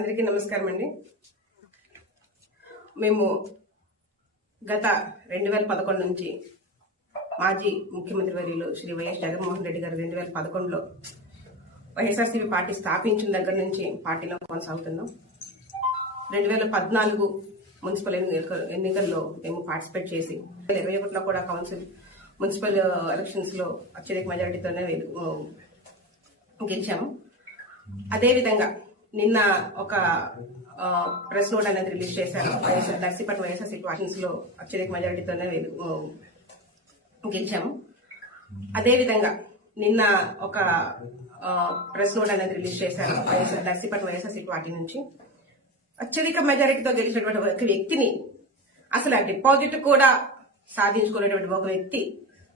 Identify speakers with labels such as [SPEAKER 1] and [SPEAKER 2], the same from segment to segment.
[SPEAKER 1] అందరికీ నమస్కారం అండి మేము గత రెండు వేల పదకొండు నుంచి మాజీ ముఖ్యమంత్రి వర్యులు శ్రీ వైఎస్ జగన్మోహన్ రెడ్డి గారు రెండు వేల పదకొండులో వైఎస్ఆర్సీపీ పార్టీ స్థాపించిన దగ్గర నుంచి పార్టీలో కొనసాగుతున్నాం. రెండు వేల పద్నాలుగు మున్సిపల్ ఎన్నికల్లో మేము పార్టిసిపేట్ చేసి ఇరవై ఒకటిలో కూడా కౌన్సిల్ మున్సిపల్ ఎలక్షన్స్లో అత్యధిక మెజారిటీతోనే గెలిచాము. అదేవిధంగా నిన్న ఒక ప్రెస్ నోట్ అనేది రిలీజ్ చేశారు. వైఎస్ఆర్ నర్సీపట్నం వైఎస్ఆర్సీ పార్టీస్లో అత్యధిక మెజారిటీతోనే గెలిచాము. అదేవిధంగా నిన్న ఒక ప్రెస్ నోట్ అనేది రిలీజ్ చేశారు వైఎస్ఆర్ నర్సీపట్నం వైఎస్ఆర్సీ పార్టీ నుంచి. అత్యధిక మెజారిటీతో గెలిచినటువంటి ఒక వ్యక్తిని అసలు ఆ డిపాజిట్ కూడా సాధించుకునేటువంటి ఒక వ్యక్తి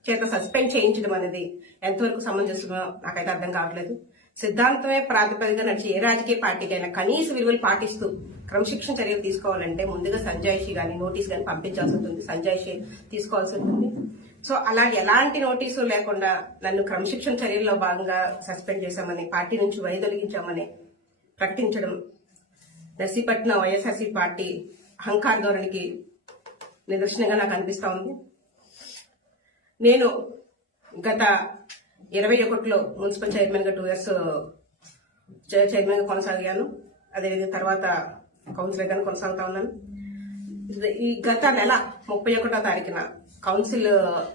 [SPEAKER 1] చేత సస్పెండ్ చేయించడం అనేది ఎంతవరకు సమంజసమో నాకైతే అర్థం కావట్లేదు. సిద్ధాంతమే ప్రాతిపదిక నడిచి ఏ రాజకీయ పార్టీకైనా కనీస విలువలు పాటిస్తూ క్రమశిక్షణ చర్యలు తీసుకోవాలంటే ముందుగా సంజాయిషి కానీ నోటీస్ కానీ పంపించాల్సి ఉంటుంది. సంజాయిషి తీసుకోవాల్సి ఉంటుంది. సో అలా ఎలాంటి నోటీసు లేకుండా నన్ను క్రమశిక్షణ చర్యల్లో భాగంగా సస్పెండ్ చేశామని పార్టీ నుంచి వైదొలిగించామని ప్రకటించడం నర్సీపట్నం వైఎస్ఆర్సీ పార్టీ అహంకార ధోరణికి నిదర్శనంగా నాకు అనిపిస్తూ ఉంది. నేను గత ఇరవై ఒకటిలో మున్సిపల్ చైర్మన్గా టూ ఇయర్స్ చైర్మన్గా కొనసాగాను. అదేవిధంగా తర్వాత కౌన్సిలర్ కొనసాగుతా ఉన్నాను. ఈ గత నెల ముప్పై ఒకటో తారీఖున కౌన్సిల్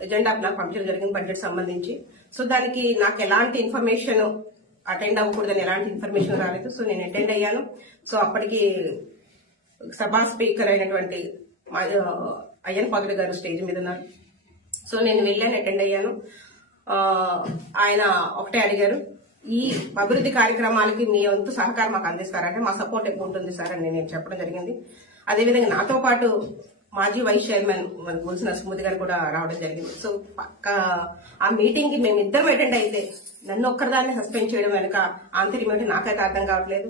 [SPEAKER 1] ఎజెండా నాకు పంపించడం జరిగింది బడ్జెట్ సంబంధించి. సో దానికి నాకు ఎలాంటి ఇన్ఫర్మేషన్ అటెండ్ అవ్వకూడదని ఎలాంటి ఇన్ఫర్మేషన్ రాలేదు. సో నేను అటెండ్ అయ్యాను. సో అప్పటికి సభా స్పీకర్ అయినటువంటి అయ్యన్ పాత్ర గారు స్టేజ్ మీద ఉన్నారు. సో నేను వెళ్ళాను అటెండ్ అయ్యాను. ఆయన ఒకటే అడిగారు ఈ అభివృద్ధి కార్యక్రమాలకి మీ వంతు సహకారం మాకు అందిస్తారంటే మా సపోర్ట్ ఎక్కువ ఉంటుంది సార్ అని నేను చెప్పడం జరిగింది. అదేవిధంగా నాతో పాటు మాజీ వైస్ చైర్మన్ మన గుల్స్ నరసింహమూర్తి గారు కూడా రావడం జరిగింది. సో పక్క ఆ మీటింగ్కి మేము ఇద్దరం అటెండ్ అయితే నన్ను ఒక్కరిదాన్ని సస్పెండ్ చేయడం వెనుక ఆంతర్యం నాకైతే అర్థం కావట్లేదు.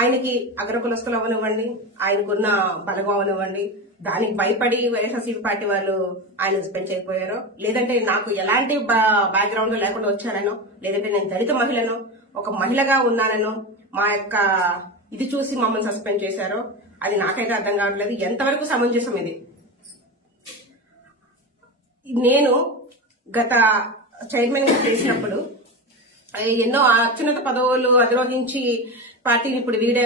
[SPEAKER 1] ఆయనకి అగ్రకులస్తులు అవ్వనివ్వండి ఆయనకున్న బలగం అవనివ్వండి దానికి భయపడి వైఎస్ఆర్సీపీ పార్టీ వాళ్ళు ఆయన సస్పెండ్ చేయకపోయారో లేదంటే నాకు ఎలాంటి బ్యాక్గ్రౌండ్ లేకుండా వచ్చానో లేదంటే నేను దళిత మహిళను? ఒక మహిళగా ఉన్నానను? మా యొక్క ఇది చూసి మమ్మల్ని సస్పెండ్ చేశారో? అది నాకైతే అర్థం కావట్లేదు. ఎంతవరకు సమంజసం ఇది? నేను గత చైర్మన్ చేసినప్పుడు ఎన్నో అత్యున్నత పదవులు అధిరోహించి పార్టీని ఇప్పుడు వీడే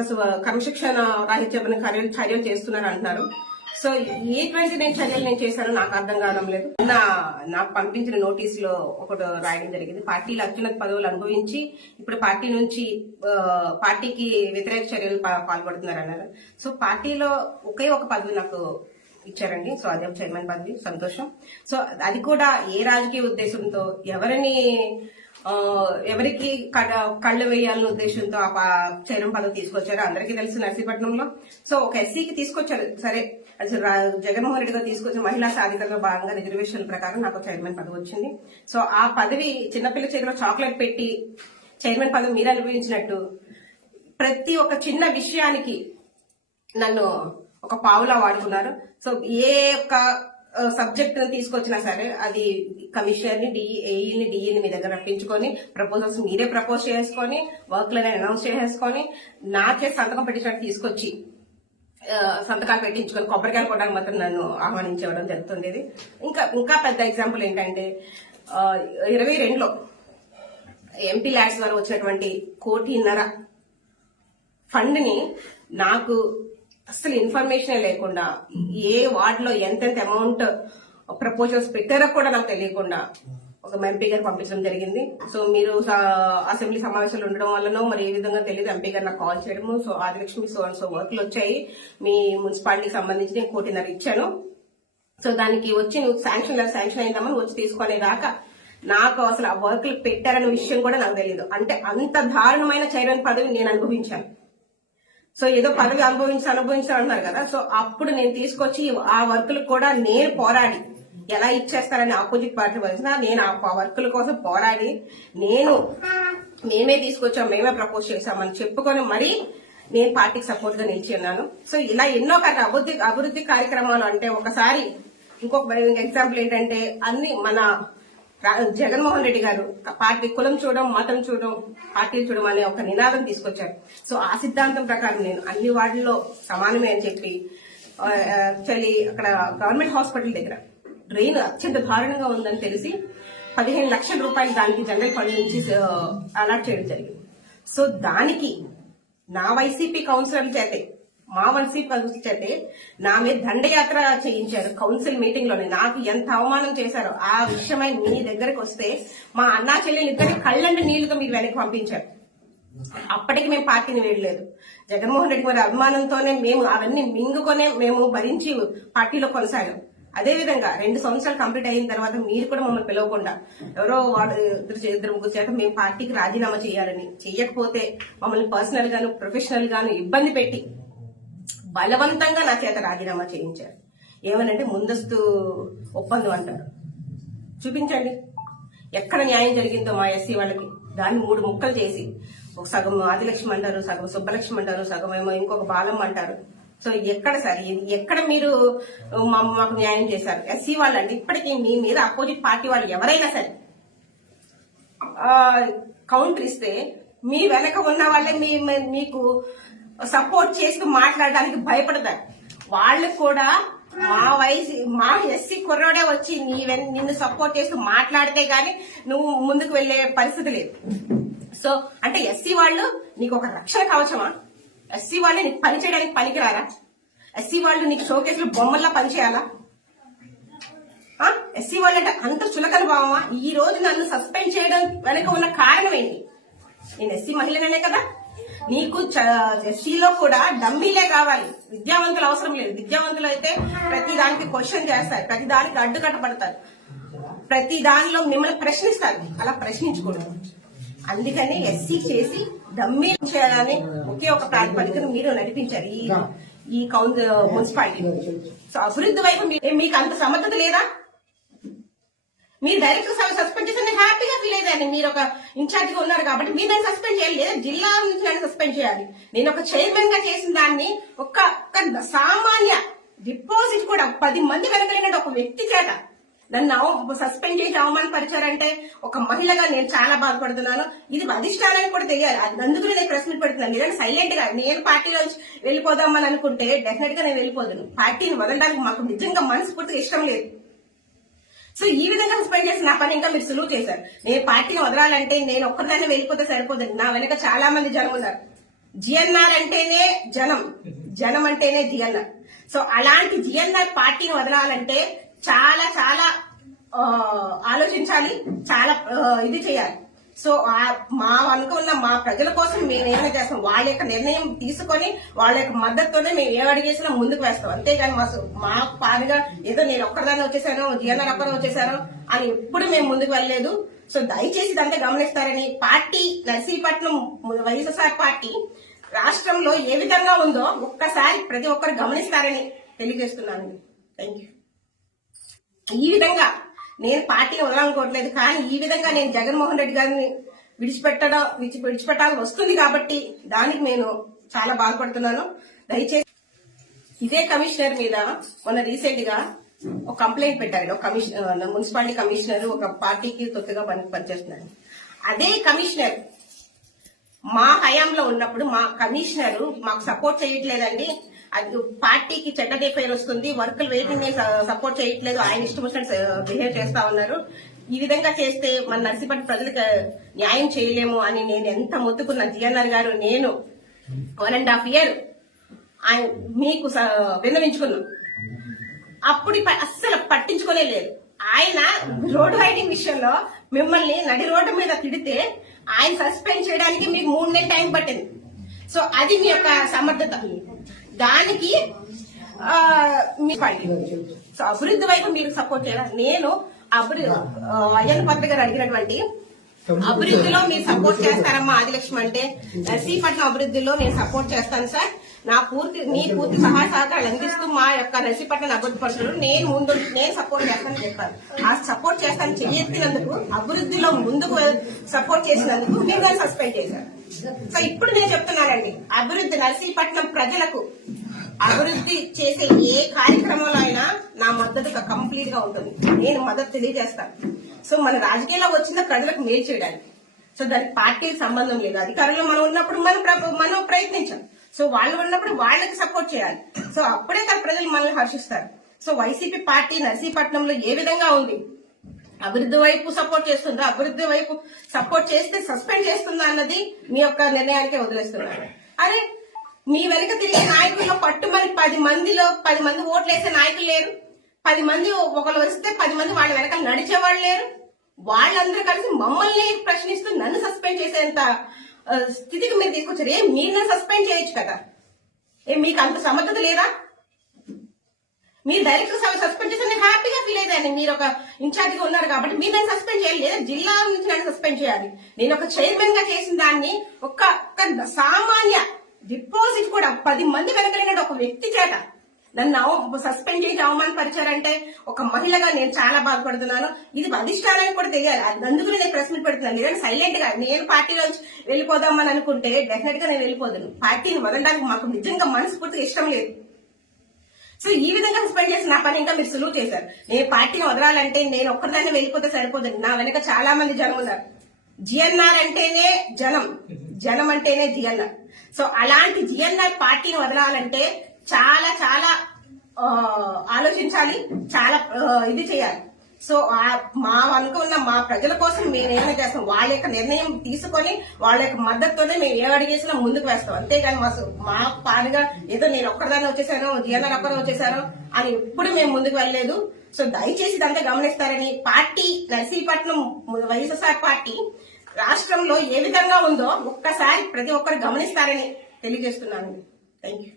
[SPEAKER 1] అసలు క్రమశిక్షణ రాహిత్యమైన చర్యలు చర్యలు చేస్తున్నారు అంటున్నారు సో ఎటువంటి నేను చర్యలు నేను చేశాను నాకు అర్థం కావడం లేదు. నా నాకు పంపించిన నోటీసులో ఒకటి రాయడం జరిగింది. పార్టీలో అత్యున్నత పదవులు అనుభవించి ఇప్పుడు పార్టీ నుంచి పార్టీకి వ్యతిరేక చర్యలు పాల్పడుతున్నారు అన్నారు సో పార్టీలో ఒకే ఒక పదవి నాకు ఇచ్చారండి. సో అదే చైర్మన్ పదవి. సంతోషం. సో అది కూడా ఏ రాజకీయ ఉద్దేశంతో ఎవరిని ఎవరికి కళ్ళు వేయాలనే ఉద్దేశంతో ఆ పా- చైర్మన్ తీసుకొచ్చారు అందరికీ తెలుసు నర్సీపట్నంలో. సో ఒక ఎస్సీకి తీసుకొచ్చారు. సరే అసలు జగన్మోహన్ రెడ్డి గారు తీసుకొచ్చిన మహిళా సాధికలో భాగంగా రిజర్వేషన్ ప్రకారం నాకు చైర్మన్ పదవి వచ్చింది. సో ఆ పదవి చిన్నపిల్ల చేతిలో చాక్లెట్ పెట్టి చైర్మన్ పదవి మీరు అనుభవించినట్టు ప్రతి ఒక్క చిన్న విషయానికి నన్ను ఒక పావులా వాడుకున్నారు. సో ఏ ఒక్క సబ్జెక్ట్ తీసుకొచ్చినా సరే అది కమిషన్ని డి ఏఈని డిఈని మీ దగ్గర రప్పించుకొని ప్రపోజల్స్ మీరే ప్రపోజ్ చేసుకొని వర్క్లని అనౌన్స్ చేసేసుకొని నాకే సంతకం పెట్టించడానికి తీసుకొచ్చి సంతకాలు పెట్టించుకొని కొబ్బరికాయలు కొట్టడానికి మాత్రం నన్ను ఆహ్వానించడం జరుగుతుండేది. ఇంకా ఇంకా పెద్ద ఎగ్జాంపుల్ ఏంటంటే ఇరవై రెండులో ఎంపీ ల్యాడ్స్ ద్వారా వచ్చినటువంటి కోటిన్నర ఫండ్ని నాకు అసలు ఇన్ఫర్మేషన్ లేకుండా ఏ వార్డులో ఎంతెంత అమౌంట్ ప్రపోజల్స్ పెట్టారో కూడా నాకు తెలియకుండా ఒక ఎంపీ గారు పంపించడం జరిగింది. సో మీరు అసెంబ్లీ సమావేశాలు ఉండడం వల్లనో మరి ఏ విధంగా తెలియదు. ఎంపీ గారు నాకు కాల్ చేయడము. So Adilakshmi so and so వర్క్లు వచ్చాయి. మీ మున్సిపాలిటీకి సంబంధించి నేను కోటిన్నర ఇచ్చాను. సో దానికి వచ్చి నువ్వు శాంక్షన్ లేదు శాంక్షన్ అయిందామని వచ్చి తీసుకునే దాకా నాకు అసలు ఆ వర్క్లు పెట్టారనే విషయం కూడా నాకు తెలియదు అంటే అంత దారుణమైన చైర్మన్ పదవి నేను అనుభవించాను. సో ఏదో పదవి అనుభవించి అనుభవించాను అన్నారు కదా. సో అప్పుడు నేను తీసుకొచ్చి ఆ వర్కులు కూడా నేను పోరాడి ఎలా ఇచ్చేస్తారని ఆపోజిట్ పార్టీ వచ్చినా నేను ఆ వర్కుల కోసం పోరాడి నేను మేమే తీసుకొచ్చాం మేమే ప్రపోజ్ చేశామని చెప్పుకొని మరీ నేను పార్టీకి సపోర్ట్గా నిలిచి ఉన్నాను. సో ఇలా ఎన్నో కట్ట అభివృద్ధి అభివృద్ధి కార్యక్రమాలు అంటే ఒకసారి ఇంకొక ఎగ్జాంపుల్ ఏంటంటే అన్ని మన జగన్మోహన్ రెడ్డి గారు పార్టీ కులం చూడడం మతం చూడడం పార్టీలు చూడడం అనే ఒక నినాదం తీసుకొచ్చారు. సో ఆ సిద్ధాంతం ప్రకారం నేను అన్ని వార్డుల్లో సమానమే అని చెప్పి యాక్చువల్లీ అక్కడ గవర్నమెంట్ హాస్పిటల్ దగ్గర డ్రైన్ అత్యంత దారుణంగా ఉందని తెలిసి పదిహేను లక్షల రూపాయలు దానికి జనరల్ ఫండ్ నుంచి అలాట్ చేయడం జరిగింది. సో దానికి నా వైసీపీ కౌన్సిలర్ చేతే మా వైసీపీ కౌన్సిల్ చేతే నా మీద దండయాత్ర చేయించారు కౌన్సిల్ మీటింగ్లోనే నాకు ఎంత అవమానం చేశారో ఆ విషయమై మీ దగ్గరకు వస్తే మా అన్నా చెల్లెలు ఇద్దరి కళ్ళండి నీళ్ళుగా మీరు వెనక్కి పంపించారు. అప్పటికి మేము పార్టీని వేయలేదు జగన్మోహన్ రెడ్డి గారి అభిమానంతోనే మేము అవన్నీ మింగుకొనే మేము భరించి పార్టీలో కొనసాగాం. అదే విధంగా రెండు సంవత్సరాలు కంప్లీట్ అయిన తర్వాత మీరు కూడా మమ్మల్ని పిలవకుండా ఎవరో వాడు ఇద్దరు ఇద్దరు ముగ్గురు చేత మేము పార్టీకి రాజీనామా చేయాలని చెయ్యకపోతే మమ్మల్ని పర్సనల్ గాను ప్రొఫెషనల్ గాను ఇబ్బంది పెట్టి బలవంతంగా నా చేత రాజీనామా చేయించారు. ఏమనంటే ముందస్తు ఒప్పందం అంటారు. చూపించండి. ఎక్కడ న్యాయం జరిగిందో మా ఎస్సీ వాళ్ళకి. దాన్ని మూడు ముక్కలు చేసి ఒక సగం ఆదిలక్ష్మి అంటారు సగం సుబ్బలక్ష్మి అంటారు సగం ఏమో ఇంకొక బాలం అంటారు. సో ఎక్కడ సార్? ఎక్కడ మీరు మా- మాకు న్యాయం చేశారు? ఎస్సీ వాళ్ళు అంటే ఇప్పటికీ మీ మీద అపోజిట్ పార్టీ వాళ్ళు ఎవరైనా సరే కౌంటర్ ఇస్తే మీ వెనక ఉన్న వాళ్ళే మీ మీకు సపోర్ట్ చేస్తూ మాట్లాడడానికి భయపడతారు. వాళ్ళు కూడా మా వయసు మా ఎస్సీ కుర్రోడే వచ్చి నీ నిన్ను సపోర్ట్ చేస్తూ మాట్లాడితే గాని నువ్వు ముందుకు వెళ్ళే పరిస్థితి లేదు. సో అంటే ఎస్సీ వాళ్ళు నీకు ఒక రక్షణ కవచమా? ఎస్సీ వాళ్ళు నీకు పని చేయడానికి పనికిరారా? ఎస్సీ వాళ్ళు నీకు షోకేసులు బొమ్మల్లా పనిచేయాలా ఎస్సీ వాళ్ళు అంటే అంత చులకన భావమా? ఈ రోజు నన్ను సస్పెండ్ చేయడం వెనక ఉన్న కారణం ఏంటి? నేను ఎస్సీ మహిళనే కదా? నీకు ఎస్సీలో కూడా డమ్మీలే కావాలి. విద్యావంతులు అవసరం లేదు. విద్యావంతులు అయితే ప్రతి దానికి క్వశ్చన్ చేస్తారు. ప్రతి దానికి అడ్డుకట్టబడతారు ప్రతి దానిలో మిమ్మల్ని ప్రశ్నిస్తారు. అలా ప్రశ్నించకూడదు. అందుకని ఎస్సీ చేసి డమ్మీ చేయాలని ఒకే ఒక ప్రాతిపదికను మీరు నడిపించారు ఈ ఈ కౌన్ మున్సిపాలిటీ. సో అభివృద్ధి వైపు మీకు అంత సమర్థత లేదా? మీరు డైరెక్టర్ సస్పెండ్ చేస్తే నేను హ్యాపీగా ఫీల్ అయ్యాను మీరు ఒక ఇన్ఛార్జ్గా ఉన్నారు కాబట్టి మీరు నన్ను సస్పెండ్ చేయాలి. లేదా జిల్లా నుంచి నన్ను సస్పెండ్ చేయాలి. నేను ఒక చైర్మన్గా చేసిన దాన్ని ఒక ఒక సామాన్య డిపాజిట్ కూడా పది మంది వెనకలిగిన ఒక వ్యక్తి చేత నన్ను సస్పెండ్ చేసి అవమానపరిచారంటే ఒక మహిళగా నేను చాలా బాధపడుతున్నాను. ఇది అధిష్టానానికి కూడా తెలియాలి. అది- అందుకు నేను ప్రెస్ మీట్ పెడుతున్నాను. లేదంటే సైలెంట్గా నేను పార్టీలో వెళ్ళిపోదామని అనుకుంటే డెఫినెట్గా నేను వెళ్ళిపోదును. పార్టీని వదలడానికి మాకు నిజంగా మనస్ఫూర్తిగా ఇష్టం లేదు. సో ఈ విధంగా సస్పెండ్ చేసి నా పని ఇంకా మీరు సులువు చేశారు. నేను పార్టీని వదలాలంటే నేను ఒక్కరిదాన్ని వెళ్ళిపోతే సరిపోదండి. నా వెనక చాలా మంది జనం ఉన్నారు. జిఎన్ఆర్ అంటేనే జనం. జనం అంటేనే జిఎన్ఆర్. సో అలాంటి జిఎన్ఆర్ పార్టీని వదలాలంటే చాలా చాలా ఆలోచించాలి. చాలా ఇది చేయాలి. సో ఆ- మా అనుకున్న మా ప్రజల కోసం మేము ఏమైనా చేస్తాం. వాళ్ళ యొక్క నిర్ణయం తీసుకొని వాళ్ళ యొక్క మద్దతుతోనే మేము ఏ అడిగేసినా ముందుకు వేస్తాం. అంతేగాని మా మా పాడుగా ఏదో నేను ఒక్కరిదాన్ని వచ్చేసాను జీఎన్ఆర్ ఒక్కరు వచ్చేసాను అని ఎప్పుడు మేము ముందుకు వెళ్ళలేదు. సో దయచేసి ఇదంతా గమనిస్తారని పార్టీ నర్సీపట్నం వైఎస్ఆర్ పార్టీ రాష్ట్రంలో ఏ విధంగా ఉందో ఒక్కసారి ప్రతి ఒక్కరు గమనిస్తారని తెలియజేస్తున్నాను థ్యాంక్ యూ ఈ విధంగా నేను పార్టీ ఉండాలనుకోవట్లేదు కానీ ఈ విధంగా నేను జగన్మోహన్ రెడ్డి గారిని విడిచిపెట్టడం విడిచి విడిచిపెట్టాల్సి వస్తుంది కాబట్టి దానికి నేను చాలా బాధపడుతున్నాను. దయచేసి ఇదే కమిషనర్ మీద మొన్న రీసెంట్గా ఒక కంప్లైంట్ పెట్టారు ఒక కమిషనర్ మున్సిపాలిటీ కమిషనర్ ఒక పార్టీకి తొత్తుగా పని పనిచేస్తున్నారు. అదే కమిషనర్ మా హయాంలో ఉన్నప్పుడు మా కమిషనర్ మాకు సపోర్ట్ చేయట్లేదండి. అది పార్టీకి చెడ్డ డిఫైర్ వస్తుంది. వర్కులు వెయిటింగ్ సపోర్ట్ చేయట్లేదు. ఆయన ఇష్టం వచ్చినట్టు బిహేవ్ చేస్తా ఉన్నారు. ఈ విధంగా చేస్తే మన నర్సిపట్టి ప్రజలకు న్యాయం చేయలేము అని నేను ఎంత మొత్తుకున్న జిఎన్ఆర్ గారు నేను వన్ అండ్ హాఫ్ ఇయర్ ఆయన మీకు స- విన్నవించుకున్నాం. అప్పుడు అస్సలు పట్టించుకోనే లేదు. ఆయన రోడ్డు రైడింగ్ విషయంలో మిమ్మల్ని నడి రోడ్డు మీద తిడితే ఆయన సస్పెండ్ చేయడానికి మీకు మూడు నెలలు టైం పట్టింది. సో అది మీ యొక్క సమర్థత. దానికి మీ సో అభివృద్ధి వైపు మీరు సపోర్ట్ చేయాలి నేను అభివృద్ధి అయ్యన్ పత్రిక గారు అడిగినటువంటి అభివృద్ధిలో మీరు సపోర్ట్ చేస్తారమ్మా ఆదిలక్ష్మి అంటే. నర్సీపట్నం అభివృద్ధిలో నేను సపోర్ట్ చేస్తాను సార్. నా పూర్తి మీ పూర్తి సహాయ సహకారాలు అందిస్తూ మా యొక్క నర్సీపట్నం అభివృద్ధి పరుషులు నేను ముందు నేను సపోర్ట్ చేస్తానని చెప్పాను ఆ సపోర్ట్ చేస్తాను చెయ్యెత్తినందుకు అభివృద్ధిలో ముందుకు సపోర్ట్ చేసినందుకు మీరు సస్పెండ్ చేశారు సో ఇప్పుడు నేను చెప్తున్నానండి అభివృద్ధి నర్సీపట్నం ప్రజలకు అభివృద్ధి చేసే ఏ కార్యక్రమంలో అయినా నా మద్దతు కంప్లీట్గా ఉంటుంది. నేను మద్దతు తెలియజేస్తాను. సో మన రాజకీయాల్లో వచ్చిన ప్రజలకు మేలు చేయడానికి. సో దానికి పార్టీకి సంబంధం లేదు. అధికారంలో మనం ఉన్నప్పుడు మనం ప్ర- మనం ప్రయత్నించాం. సో వాళ్ళు ఉన్నప్పుడు వాళ్ళకి సపోర్ట్ చేయాలి. సో అప్పుడే కదా ప్రజలు మనల్ని హర్షిస్తారు. సో వైసీపీ పార్టీ నర్సీపట్నంలో ఏ విధంగా ఉంది? అభివృద్ధి వైపు సపోర్ట్ చేస్తుందా? అభివృద్ధి వైపు సపోర్ట్ చేస్తే సస్పెండ్ చేస్తుందా అన్నది మీ యొక్క నిర్ణయానికే వదిలేస్తున్నారు అరే మీ వెనక తిరిగే నాయకుల్లో పట్టుమని పది మందిలో పది మంది ఓట్లు వేసే నాయకులు లేరు. పది మంది ఒకరు వస్తే పది మంది వాళ్ళ వెనక నడిచేవాళ్ళు లేరు. వాళ్ళందరూ కలిసి మమ్మల్ని ప్రశ్నిస్తూ నన్ను సస్పెండ్ చేసేంత స్థితికి మీరు తీసుకొచ్చారు. ఏం మీరు నన్ను సస్పెండ్ చేయొచ్చు కదా? ఏ మీకు అంత సమర్థత లేదా? మీరు డైరెక్టర్ సభ సస్పెండ్ చేస్తే నేను హ్యాపీగా ఫీల్ అయ్యాను మీరు ఒక ఇన్ఛార్జ్గా ఉన్నారు కాబట్టి మీరు నన్ను సస్పెండ్ చేయాలి. లేదా జిల్లా నుంచి నన్ను సస్పెండ్ చేయాలి. నేను ఒక చైర్మన్గా చేసిన దాన్ని ఒక ఒక సామాన్య డిపాజిట్ కూడా పది మంది వెనకలిగిన ఒక వ్యక్తి చేత. నన్ను సస్పెండ్ చేసి అవమానపరిచారంటే ఒక మహిళగా నేను చాలా బాధపడుతున్నాను. ఇది అధిష్టానానికి కూడా తెలియాలి. అది- అందుకు నేను ప్రెస్ మీట్ పెడుతున్నాను. లేదంటే సైలెంట్గా నేను పార్టీలోంచి వెళ్ళిపోదామని అనుకుంటే డెఫినెట్గా నేను వెళ్ళిపోదును. పార్టీని వదలడానికి మాకు నిజంగా మనస్ఫూర్తిగా ఇష్టం లేదు. సో ఈ విధంగా సస్పెండ్ చేసి నా పని ఇంకా మీరు సులువు చేశారు. నేను పార్టీని వదలాలంటే నేను ఒక్కరిదాన్ని వెళ్ళిపోతే సరిపోదు నా వెనక చాలా మంది జనం ఉన్నారు. జిఎన్ఆర్ అంటేనే జనం. జనం అంటేనే జిఎన్ఆర్ సో అలాంటి జిఎన్ఆర్ పార్టీని వదలాలంటే చాలా చాలా ఆలోచించాలి చాలా ఇది చేయాలి. సో మా అనుకున్న మా ప్రజల కోసం మేము ఏమైనా చేస్తాం వాళ్ళ యొక్క నిర్ణయం తీసుకొని వాళ్ళ యొక్క మద్దతుతోనే మేము ఏ అడిగేసినా ముందుకు వేస్తాం. అంతేగాని మా మా పాడుగా ఏదో నేను ఒక్కరిదాన్ని వచ్చేసాను జిఎన్ఆర్ ఒక్కరు వచ్చేసాను అని ఎప్పుడు మేము ముందుకు వెళ్ళలేదు. సో దయచేసి ఇదంతా గమనిస్తారని పార్టీ నర్సీపట్నం వైఎస్ఆర్ పార్టీ రాష్ట్రంలో ఏ విధంగా ఉందో ఒక్కసారి ప్రతి ఒక్కరు గమనిస్తారని తెలియజేస్తున్నాను. థ్యాంక్ యూ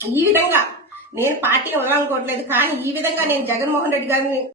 [SPEAKER 1] ఈ విధంగా నేను పార్టీ వదలనుకోవట్లేదు కానీ ఈ విధంగా నేను జగన్మోహన్ రెడ్డి గారిని